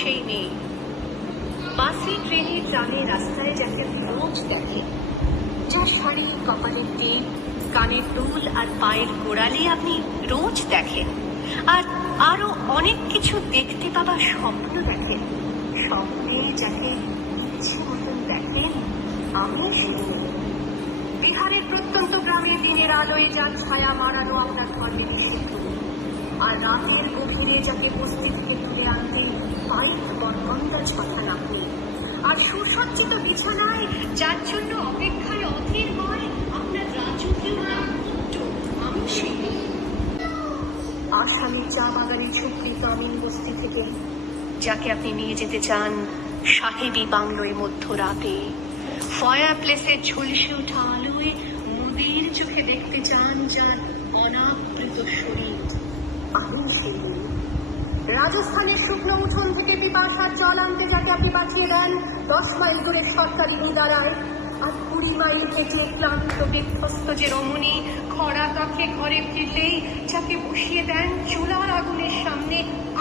সেই মেয়ে। বাসে, ট্রেনে, ট্রামে, রাস্তায় যাকে আপনি রোজ দেখেন, যার শাড়ি, কপালের টিপ, কানের দুল আর পায়ের গোড়ালি আপনি রোজ দেখেন, আর আরো অনেক কিছু দেখতে পাবার স্বপ্ন দেখেন। স্বপ্নে যাকে ইচ্ছে মতন দেখেন, আমি সেই মেয়ে। বিহারের প্রত্যন্ত গ্রামে দিনের আলোয় যার ছায়া মারানো আপনার ঘরে সেতু, আর রাতের গভীরে যাকে বস্তি থেকে তুলে আনতে পাইক বরকন্দাজ কথা না হয়ে, আর সুসজ্জিত বিছানায় যার জন্য অপেক্ষায় অধীর হয় আপনার রাজকীয় নাট্য, আমি সেই মেয়ে। আসামের চা বাগানে ঝুঁকৃত আমিন বস্তি থেকে যাকে আপনি নিয়ে যেতে চান সাহেবী বাংলোয় মধ্যরাতে, ফায়ার প্লেসের ঝলসে ওঠা আলোয় মুদির চোখে দেখতে চান যার অনাবৃত শরীর, আমি সেই মেয়ে। রাজস্থানের শুকনো উঠোন থেকে পিপাসার জল আনতে যাকে আপনি পাঠিয়ে দেন 10 মাইল দূরে সরকারি নিদারায়, আর 20 মাইল হেঁটে ক্লান্ত বিধ্বস্ত যে রমণী খরা কাছে ঘরে ফিরলেই যাকে বসিয়ে দেন চুলার আগুনের সামনে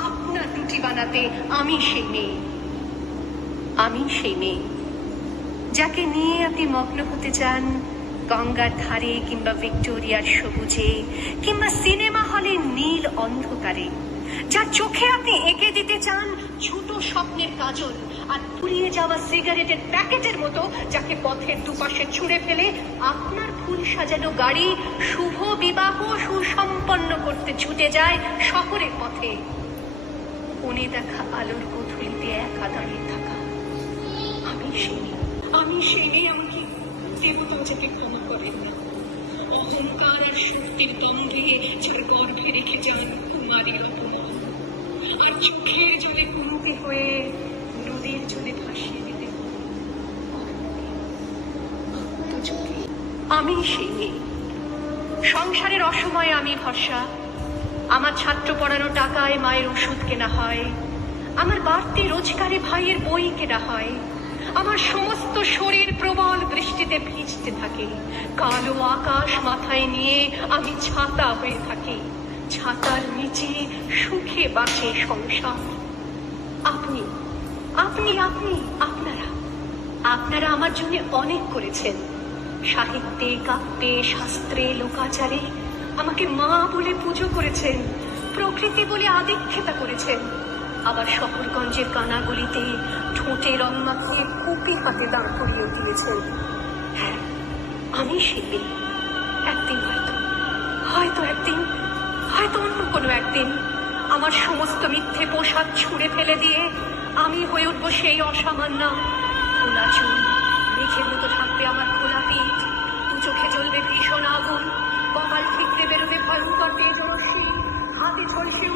আপনার রুটি বানাতে, আমি সেই মেয়ে। আমি সেই মেয়ে যাকে নিয়ে আপনি মগ্ন হতে চান গঙ্গার ধারে, কিংবা ভিক্টোরিয়ার সবুজে, কিংবা সিনেমা হলের নীল অন্ধকারে, যার চোখে আপনি এঁকে দিতে চান ছোট স্বপ্নের কাজল, আর পুড়িয়ে যাওয়া সিগারেটের প্যাকেটের মতো যাকে পথের দুপাশে ছুঁড়ে ফেলে আপনার ফুল সাজানো গাড়ি শুভ বিবাহ সুসম্পন্ন করতে ছুটে যায় শহরের পথে। কোণে দেখা আলোর গোধূলিতে একা দাঁড়িয়ে থাকা, আমি সেই মেয়ে। আমি সেই মেয়ে, এমনকি দেবতা যাকে ক্ষমা করেন না, অহংকার আর শক্তির দম্ভে যার গর্ভে রেখে যান কুমারীর অপমান, আর চোখের জলে কুমুতে হয়ে নদীর জলে ভাসিয়ে দিতে আমি সেই মেয়ে। সংসারের অসময়ে আমি ভরসা, আমার ছাত্র পড়ানো টাকায় মায়ের ওষুধ কেনা হয়, আমার বাড়তি রোজগারে ভাইয়ের বই কেনা হয়, আমার সমস্ত শরীর প্রবল বৃষ্টিতে ভিজতে থাকে, কালো আকাশ মাথায় নিয়ে আমি ছাতা হয়ে থাকি, ছাতার নিচে সুখে বাসে সংসার। আপনি আপনি আপনি আপনারা আপনারা আমার জন্য অনেক করেছেন। সাহিত্যে, কাব্যে, শাস্ত্রে, লোকাচারে আমাকে মা বলে পুজো করেছেন, প্রকৃতি বলে আদিক্ষেতা করেছেন, আবার শহরগঞ্জের কানাগলিতে ঠোঁটে রং মাখিয়ে কুপি হাতে দাঁড় করিয়ে দিয়েছেন। হ্যাঁ, আমি সেই মেয়ে। একদিন হয়তো অন্য কোনো একদিন আমার সমস্ত মিথ্যে পোশাক ছুঁড়ে ফেলে দিয়ে আমি হয়ে উঠবো সেই অসামান্য। খোলা চুল, মেঘের মতো থাকবে আমার খোলা পিঠ, দু চোখে জ্বলবে ভীষণ আগুন, কপাল ঠিকতে বেরোবে ভয়ঙ্কর তেজরশ্মি, হাতে ঝলসে